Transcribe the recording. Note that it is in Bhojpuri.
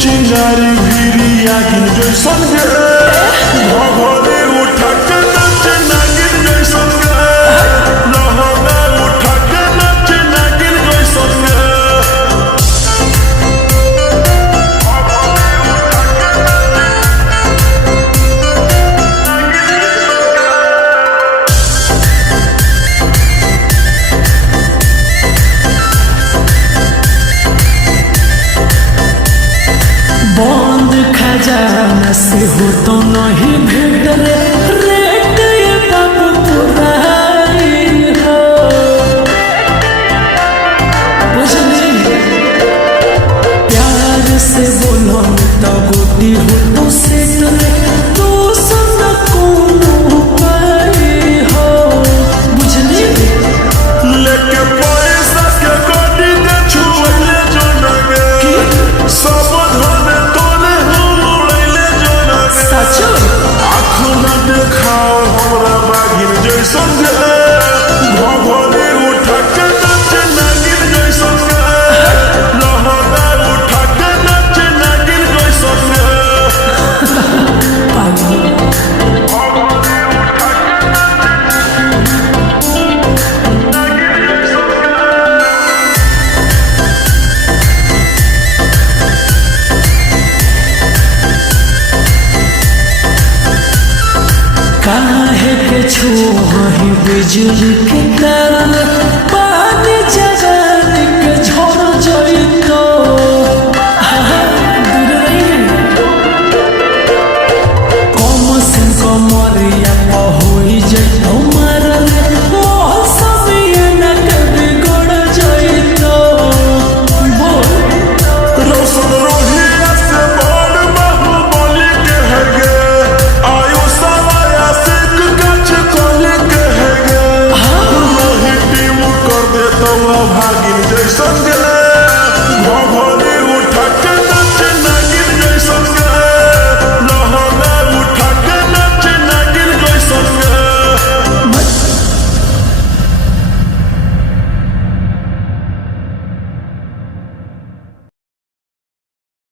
चिंगारी भिरी आगिन जैसन गे भगोरे उठा के नाचे नागिन जैसन गे लहंगा उठा के नाचे नागिन जैसन गे बंद खजाना से हो तो नहीं भेट रे रेट ये बाबू पुराई हो बुझली प्यार से बोलो तो गोटी हो तो सेट रे तो सब कोनो पाई हो बुझली लेके पैसा के गोटी दे छुएले जोनगे सब धन तोरे हम उड़ैले जोनगे सचो आँखों न देखाओ हमरा बागिन जैसन गे भगोरे उठा के नाचे नागिन जैसन गे लहंगा उठा के नाचे नागिन जैसन गे पागल काहे के छुआही बिजली के तार